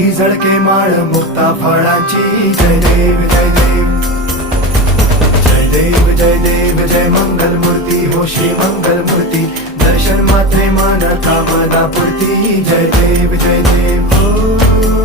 कंठी झळके माळ मुक्ता फळाची जय देव जय देव जय देव जय देव जय मंगल मूर्ती हो श्री मंगल मूर्ती दर्शन मात्रे मन कामना पूर्ती जय देव जय देव हो